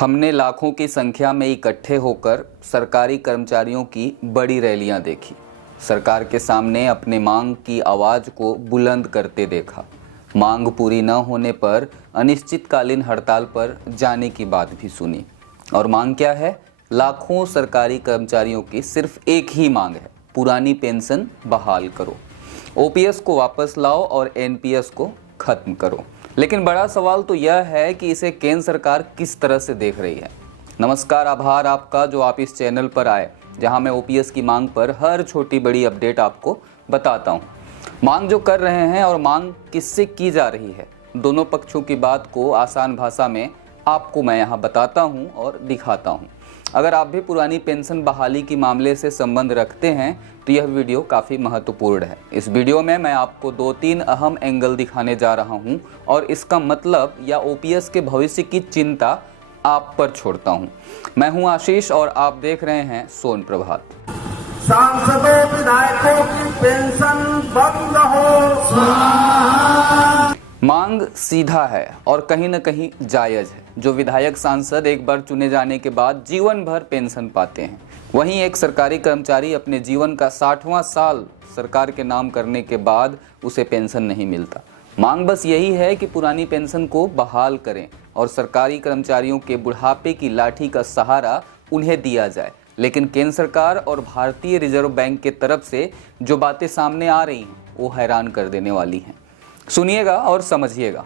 हमने लाखों की संख्या में इकट्ठे होकर सरकारी कर्मचारियों की बड़ी रैलियां देखी। सरकार के सामने अपने मांग की आवाज़ को बुलंद करते देखा। मांग पूरी न होने पर अनिश्चितकालीन हड़ताल पर जाने की बात भी सुनी। और मांग क्या है? लाखों सरकारी कर्मचारियों की सिर्फ एक ही मांग है, पुरानी पेंशन बहाल करो, ओपीएस को वापस लाओ और एनपीएस को खत्म करो। लेकिन बड़ा सवाल तो यह है कि इसे केंद्र सरकार किस तरह से देख रही है। नमस्कार, आभार आपका जो आप इस चैनल पर आए, जहां मैं ओपीएस की मांग पर हर छोटी बड़ी अपडेट आपको बताता हूं। मांग जो कर रहे हैं और मांग किससे की जा रही है, दोनों पक्षों की बात को आसान भाषा में आपको मैं यहाँ बताता हूँ और दिखाता हूँ। अगर आप भी पुरानी पेंशन बहाली की मामले से संबंध रखते हैं तो यह वीडियो काफ़ी महत्वपूर्ण है। इस वीडियो में मैं आपको 2-3 अहम एंगल दिखाने जा रहा हूं और इसका मतलब या ओपीएस के भविष्य की चिंता आप पर छोड़ता हूं। मैं हूं आशीष और आप देख रहे हैं सोन प्रभात। सांसदों विधायकों की पेंशन बंद हो। मांग सीधा है और कहीं न कहीं जायज है। जो विधायक सांसद एक बार चुने जाने के बाद जीवन भर पेंशन पाते हैं, वहीं एक सरकारी कर्मचारी अपने जीवन का 60वां साल सरकार के नाम करने के बाद उसे पेंशन नहीं मिलता। मांग बस यही है कि पुरानी पेंशन को बहाल करें और सरकारी कर्मचारियों के बुढ़ापे की लाठी का सहारा उन्हें दिया जाए। लेकिन केंद्र सरकार और भारतीय रिजर्व बैंक के तरफ से जो बातें सामने आ रही हैं वो हैरान कर देने वाली हैं। सुनिएगा और समझिएगा।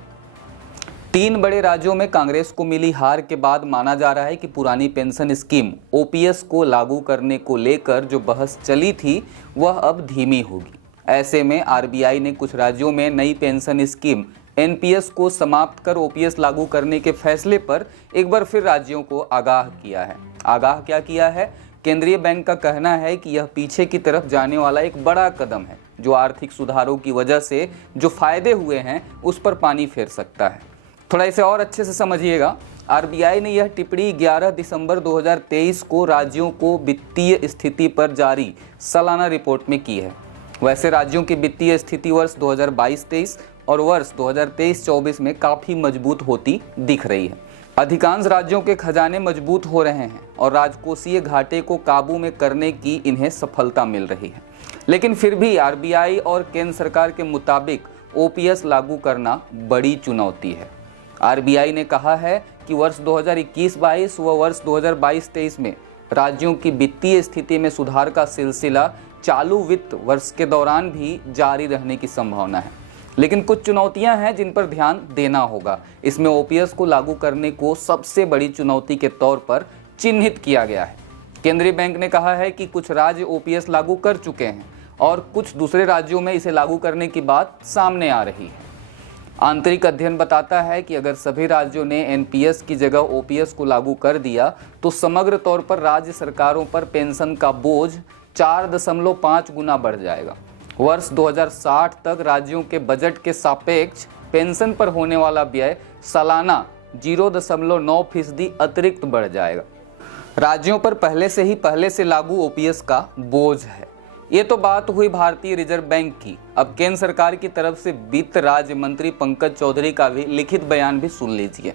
3 बड़े राज्यों में कांग्रेस को मिली हार के बाद माना जा रहा है कि पुरानी पेंशन स्कीम ओपीएस को लागू करने को लेकर जो बहस चली थी वह अब धीमी होगी। ऐसे में आरबीआई ने कुछ राज्यों में नई पेंशन स्कीम एनपीएस को समाप्त कर ओपीएस लागू करने के फैसले पर एक बार फिर राज्यों को आगाह किया है। आगाह क्या किया है? केंद्रीय बैंक का कहना है कि यह पीछे की तरफ जाने वाला एक बड़ा कदम है जो आर्थिक सुधारों की वजह से जो फायदे हुए हैं उस पर पानी फेर सकता है। थोड़ा इसे और अच्छे से समझिएगा। आरबीआई ने यह टिप्पणी 11 दिसंबर 2023 को राज्यों को वित्तीय स्थिति पर जारी सालाना रिपोर्ट में की है। वैसे राज्यों की वित्तीय स्थिति वर्ष 2022-23 और वर्ष 2023-24 में काफ़ी मजबूत होती दिख रही है। अधिकांश राज्यों के खजाने मजबूत हो रहे हैं और राजकोषीय घाटे को काबू में करने की इन्हें सफलता मिल रही है। लेकिन फिर भी आरबीआई और केंद्र सरकार के मुताबिक ओपीएस लागू करना बड़ी चुनौती है। आरबीआई ने कहा है कि वर्ष 2021-22 व वर्ष 2022-23 में राज्यों की वित्तीय स्थिति में सुधार का सिलसिला चालू वित्त वर्ष के दौरान भी जारी रहने की संभावना है। लेकिन कुछ चुनौतियां हैं जिन पर ध्यान देना होगा। इसमें ओपीएस को लागू करने को सबसे बड़ी चुनौती के तौर पर चिन्हित किया गया है। केंद्रीय बैंक ने कहा है कि कुछ राज्य ओपीएस लागू कर चुके हैं और कुछ दूसरे राज्यों में इसे लागू करने की बात सामने आ रही है। आंतरिक अध्ययन बताता है कि अगर सभी राज्यों ने एनपीएस की जगह ओपीएस को लागू कर दिया तो समग्र तौर पर राज्य सरकारों पर पेंशन का बोझ 4.5 गुना बढ़ जाएगा। वर्ष 2060 तक राज्यों के बजट के सापेक्ष पेंशन पर होने वाला व्यय सालाना 0.9% अतिरिक्त बढ़ जाएगा। राज्यों पर पहले से लागू ओपीएस का बोझ है। ये तो बात हुई भारतीय रिजर्व बैंक की। अब केंद्र सरकार की तरफ से वित्त राज्य मंत्री पंकज चौधरी का भी लिखित बयान भी सुन लीजिए।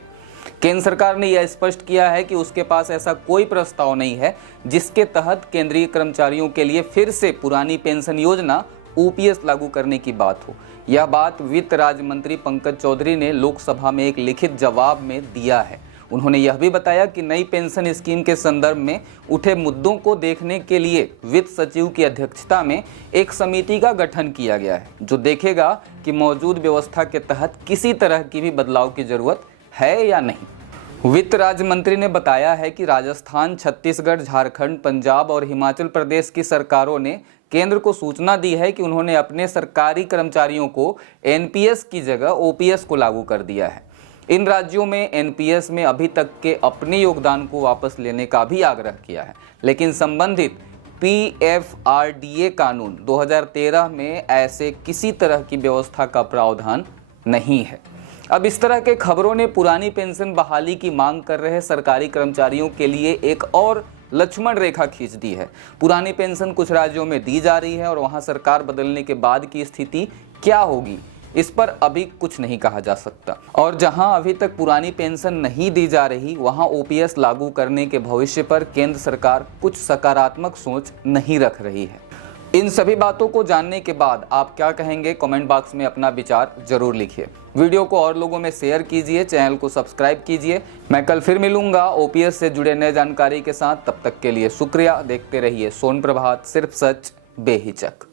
केंद्र सरकार ने यह स्पष्ट किया है कि उसके पास ऐसा कोई प्रस्ताव नहीं है जिसके तहत केंद्रीय कर्मचारियों के लिए फिर से पुरानी पेंशन योजना ओपीएस लागू करने की बात हो। यह बात वित्त राज्य मंत्री पंकज चौधरी ने लोकसभा में एक लिखित जवाब में दिया है। उन्होंने यह भी बताया कि नई पेंशन स्कीम के संदर्भ में उठे मुद्दों को देखने के लिए वित्त सचिव की अध्यक्षता में एक समिति का गठन किया गया है जो देखेगा कि मौजूद व्यवस्था के तहत किसी तरह की भी बदलाव की जरूरत है या नहीं। वित्त राज्य मंत्री ने बताया है कि राजस्थान, छत्तीसगढ़, झारखंड, पंजाब और हिमाचल प्रदेश की सरकारों ने केंद्र को सूचना दी है कि उन्होंने अपने सरकारी कर्मचारियों को एनपीएस की जगह ओपीएस को लागू कर दिया है। इन राज्यों में एनपीएस में अभी तक के अपने योगदान को वापस लेने का भी आग्रह किया है, लेकिन संबंधित पीएफआरडीए कानून 2013 में ऐसे किसी तरह की व्यवस्था का प्रावधान नहीं है। अब इस तरह के खबरों ने पुरानी पेंशन बहाली की मांग कर रहे सरकारी कर्मचारियों के लिए एक और लक्ष्मण रेखा खींच दी है। पुरानी पेंशन कुछ राज्यों में दी जा रही है और वहां सरकार बदलने के बाद की स्थिति क्या होगी, इस पर अभी कुछ नहीं कहा जा सकता। और जहां अभी तक पुरानी पेंशन नहीं दी जा रही, वहां ओपीएस लागू करने के भविष्य पर केंद्र सरकार कुछ सकारात्मक सोच नहीं रख रही है। इन सभी बातों को जानने के बाद आप क्या कहेंगे, कमेंट बॉक्स में अपना विचार जरूर लिखिए। वीडियो को और लोगों में शेयर कीजिए, चैनल को सब्सक्राइब कीजिए। मैं कल फिर मिलूंगा ओपीएस से जुड़े नए जानकारी के साथ। तब तक के लिए शुक्रिया। देखते रहिए सोन प्रभात, सिर्फ सच बेहिचक।